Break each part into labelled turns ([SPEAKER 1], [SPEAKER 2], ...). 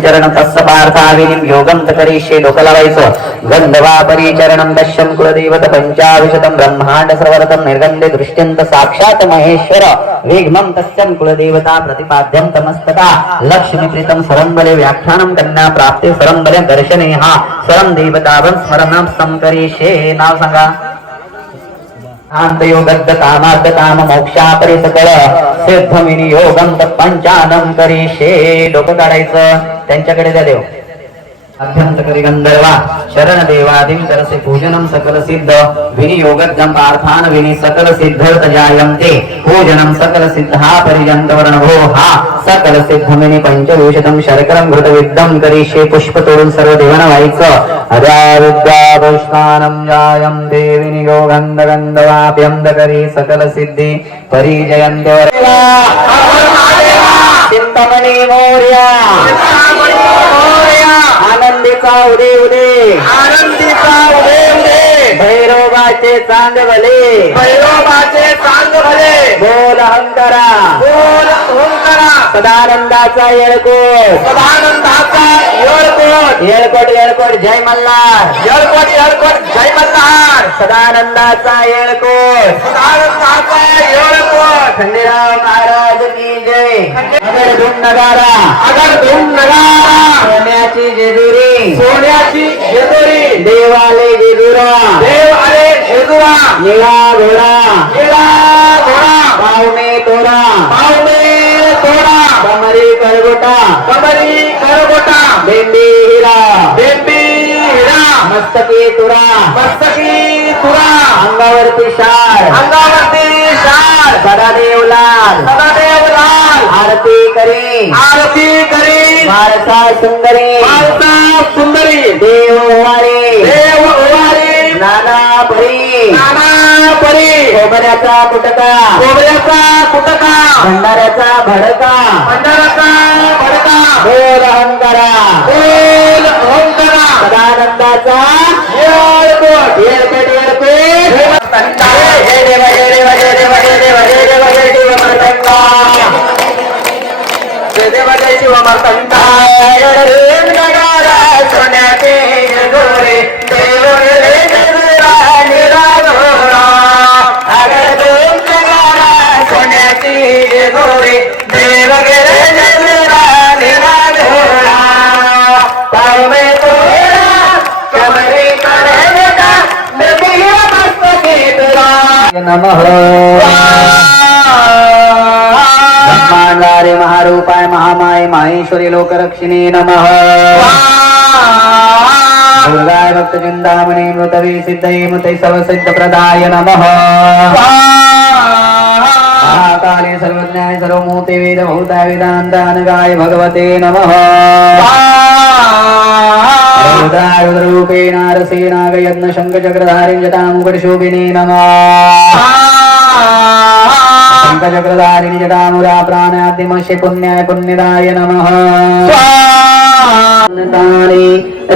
[SPEAKER 1] चरण तस्य पार्थाविनिं योगं च करिष्ये डोकं लावायचं गंधवा परिचरणं दश्यं कुलदेवत पंचाविशतं ब्रह्मांड सर्वरतं निर्गंधे दृष्ट्यंत साक्षात महेश्वर विघ्नं तस्यं कुलदेवता प्रतिपाद्यं तमस्तता लक्ष्मी प्रीतं सरंबले व्याख्यानं कन्या प्राप्ते सरंबले दर्शने हा सरं देवतावं स्मरणं संकरिष्ये नाव सांगा शांतयोगद्ध कामाद्ध काम मोक्षा परिसकळ सिद्ध विनियोगम पंचानम शे डोकं काढायचं. त्यांच्याकडे द्या देव. अभ्यंतकरी गंधर्वा शरण देवादिं तरसे पूजनं सकल सिद्ध. विनियोगज्जं पार्थान विनि सकल सिद्धर्थ जायन्ते पूजनं सकल सिद्धा वर्ण वर्णभो हा सकल सिद्ध विनि पंचविंशतं शर्करं घृतविद्धं करिष्ये पुष्प तोडून सर्व देवाना व्हायचं अद्या विद्या पुष्पानं जायं देवी नियोगंध गंधवाभ्यंत करी सकल सिद्धी परिजयन्त चिंतामणी मोर्या। आनंदीचा उदे उदे।
[SPEAKER 2] आनंदीचा उदे। उदे
[SPEAKER 1] भैरवाचे चांद भले.
[SPEAKER 2] भैरवाचे चांद भले.
[SPEAKER 1] बोल हंकरा
[SPEAKER 2] बोल ओंकारा
[SPEAKER 1] सदानंदाचा येळकोट.
[SPEAKER 2] सदानंदाचा येळकोट.
[SPEAKER 1] येळकोट येळकोट जय मल्हार.
[SPEAKER 2] येळकोट येळकोट जय मल्हार.
[SPEAKER 1] सदानंदाचा येळकोट.
[SPEAKER 2] सदानंदाचा येळकोट.
[SPEAKER 1] खंडेराव महाराज की जय. अगर धूम नगारा
[SPEAKER 2] अगर धूम नगारा
[SPEAKER 1] सोन्याची जेजुरी.
[SPEAKER 2] सोन्याची जेजुरी.
[SPEAKER 1] देवाले जेजुरा.
[SPEAKER 2] देव आले जेजुरा.
[SPEAKER 1] निळा घोडा.
[SPEAKER 2] निळा घोडा.
[SPEAKER 1] पावणे तोरा.
[SPEAKER 2] पावणे तोडा
[SPEAKER 1] कमरी करगोटा.
[SPEAKER 2] कमरी करगोटा.
[SPEAKER 1] भेंडी हिरा.
[SPEAKER 2] बेंबी हिरा.
[SPEAKER 1] मस्तकी तुरा.
[SPEAKER 2] मस्तकी तुरा
[SPEAKER 1] अंगावरती शार
[SPEAKER 2] अंगावरती शाल
[SPEAKER 1] सदा देवलाल
[SPEAKER 2] सदादेव लाल.
[SPEAKER 1] आरती करी.
[SPEAKER 2] आरती करी.
[SPEAKER 1] मारसा सुंदरी.
[SPEAKER 2] मालता सुंदरी.
[SPEAKER 1] देव वारे.
[SPEAKER 2] देव उवारी
[SPEAKER 1] नाना परी.
[SPEAKER 2] नाना परी.
[SPEAKER 1] खोबऱ्याचा कुटका.
[SPEAKER 2] कोबऱ्याचा कुटका.
[SPEAKER 1] भंडाऱ्याचा भडका.
[SPEAKER 2] भंडाराचा भडका.
[SPEAKER 1] बोल अहंकारा
[SPEAKER 2] बोल ओंकारा
[SPEAKER 1] सदानंदाचा.
[SPEAKER 2] येळकोट
[SPEAKER 1] येळपेट येळपेट जय నమ బ్రహ్మాండారి మహారూపాయ మహామాయ మహేశ్వరి లోకరక్షిణే నమ దుర్గాయ భక్త చిందామణి మృతవి సిద్ధై మృతై సవసిద్ధ ప్రదాయ నమ మహాకాళే సర్వజ్ఞాయ సర్వమూర్తి వేద భూతాయ వేదాంతానగాయ భగవతే నమ ൂപേണാരസേനാഗയത്ന ശങ്കചക്രധാരിഞ്ചതാമുപരിശോഭിനേ നമ. ശങ്കചക്രധാരിഞ്ചതാമുരാ പ്രാണാദ്യമശി പുണ്യ പുണ്യതായ നമ.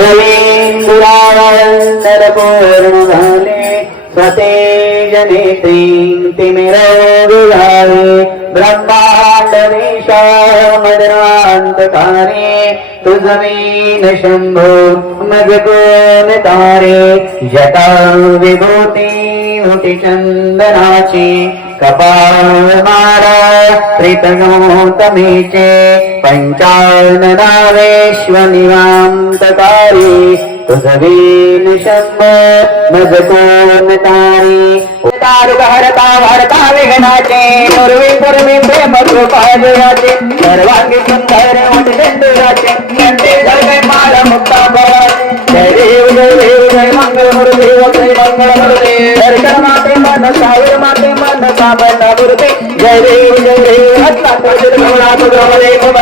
[SPEAKER 1] രവീന്ദ്രാവരണപൂർണധാനേ तानि रवीन्द्रायन्दरपूर्णधाने स्वतेजनेत्रीं तिमिरविहारे ब्रह्माण्डमीशामदनान्तकारे तुझमीन तारे जटा विभूती होती चंदनाची कपाळ मारा प्रीतगौतमीचे पंचाननावेश्वनिवान्तकारी तुझवीन शंभ मजकोन तारी दारुग हरता भरता विघ्नाचे पूर्वी पूर्वी प्रेम कृपाजयाचे जयाचे ಸರ್ವಾಂಗಿ ಸುಂದರ ಒಡೆಯಂದು ರಚನೆ ಜಯ ಮಾಡ ಮುಕ್ತಾಭವಾನಿ ಜಯ ದೇವ ಜಯ ದೇವ ಜಯ ಮಂಗಳ ಮುರುಳಿ ಜಯ ಮಂಗಳ ಮುರುಳಿ ದರ್ಶನ ಮಾತೆ ಮನ ಸಾವಿರ ಮಾತೆ ಮನ ಸಾಬನ ಮುರುಳಿ ಜಯ ದೇವ ಜಯ ದೇವ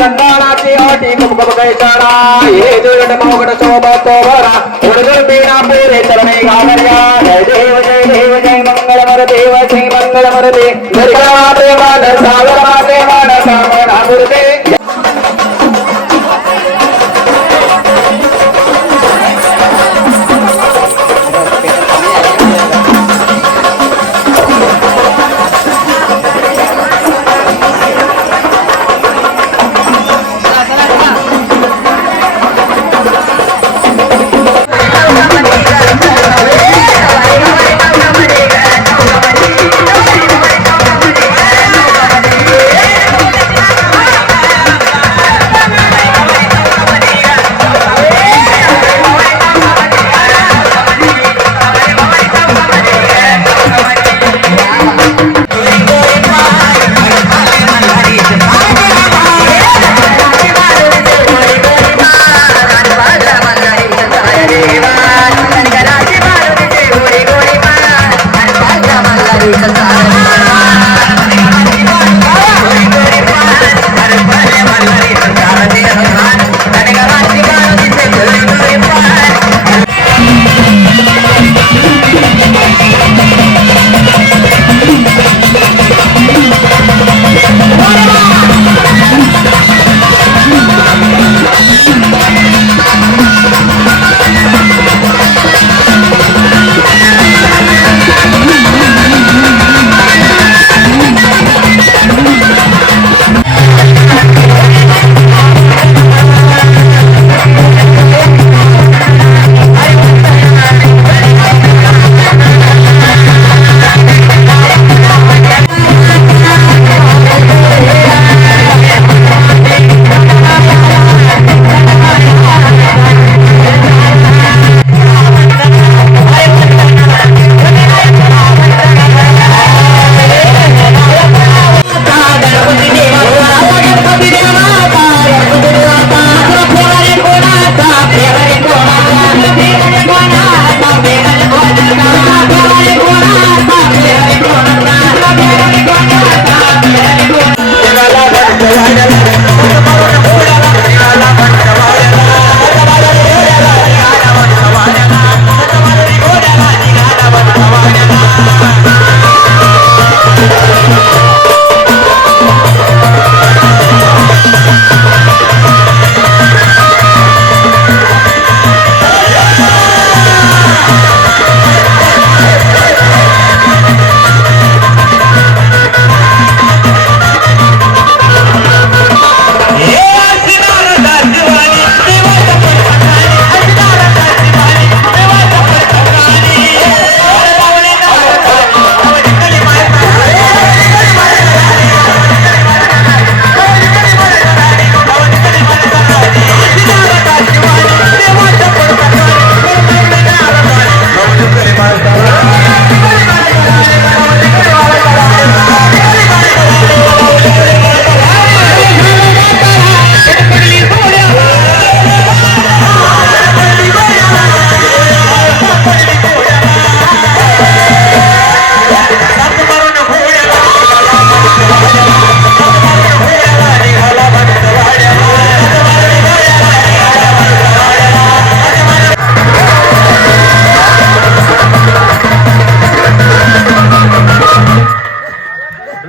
[SPEAKER 1] ಕಂದಾಳಾತಿ ಆಟಿ ಕುಮಕಮ ಕೈತಾಳ ಏ ದುರ್ಗಣ ಮೋಗಣ ಶೋಭ ತೋಬರ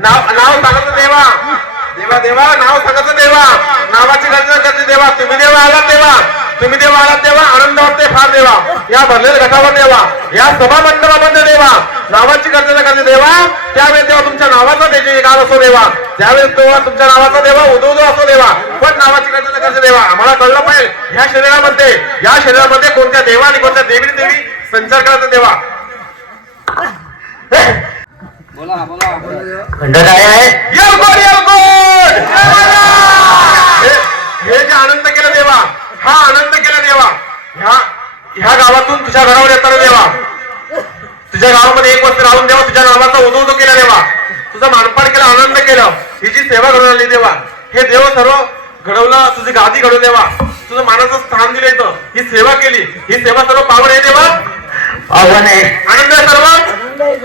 [SPEAKER 1] नाव नाव सांगायचं देवा. देवा देवा नाव सांगत देवा. नावाची रचना करते देवा.
[SPEAKER 2] तुम्ही देवा आलात देवा. तुम्ही देवा आला देवा. आनंद वाटते फार देवा. या भरलेल्या घटावर देवा. या सभा मंडळामध्ये देवा. नावाची गरज करते देवा. त्यावेळेस तेव्हा तुमच्या नावाचा त्याची काल असो देवा. त्यावेळेस तेव्हा तुमच्या नावाचा देवा उदोदो असो देवा. पण नावाची गरज करते देवा. आम्हाला कळलं पाहिजे या शरीरामध्ये या शरीरामध्ये कोणत्या देवा आणि कोणत्या देवी देवी संचार करायचा देवा?
[SPEAKER 1] आहे?
[SPEAKER 2] हे- हे जे आनंद केला देवा हा आनंद केला देवा. ह्या ह्या गावातून तुझ्या घरावर येताना देवा. तुझ्या गावामध्ये एक वर्ष राहून देवा तुझ्या नावाचा उदो उदो केला देवा. तुझा मानपान केला आनंद केला. ही जी सेवा घडवून आली देवा हे देव सर्व घडवलं तुझी गादी घडवून देवा. तुझं मानाचं स्थान दिलं इथं. ही सेवा केली. ही सेवा सर्व पावन आहे देवा.
[SPEAKER 1] आव्हान आहे.
[SPEAKER 2] आनंद आहे सर्व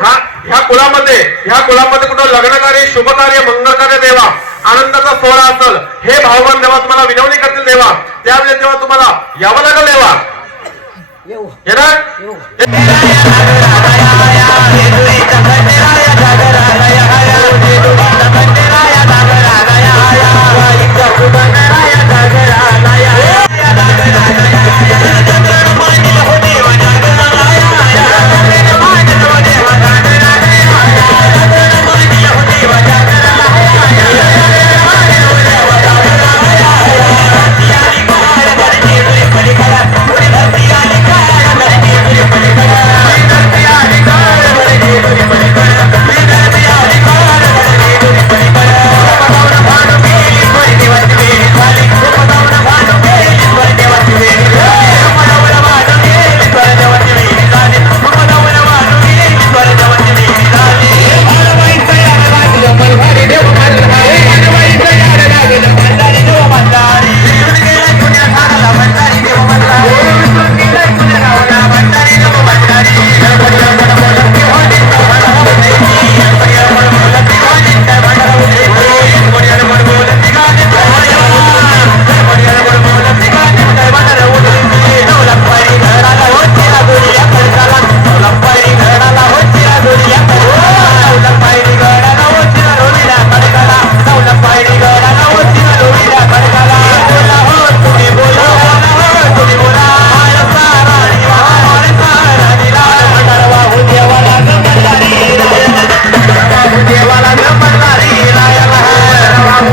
[SPEAKER 2] हा ह्या कुळामध्ये ह्या कुळामध्ये कुठं लग्न कार्य शुभ कार्य मंगल कार्य देवा आनंदाचा सोहळा असेल हे भाववान देवा तुम्हाला विनवणी करतील देवा त्यावेळेस तेव्हा तुम्हाला यावं लागेल देवा येणार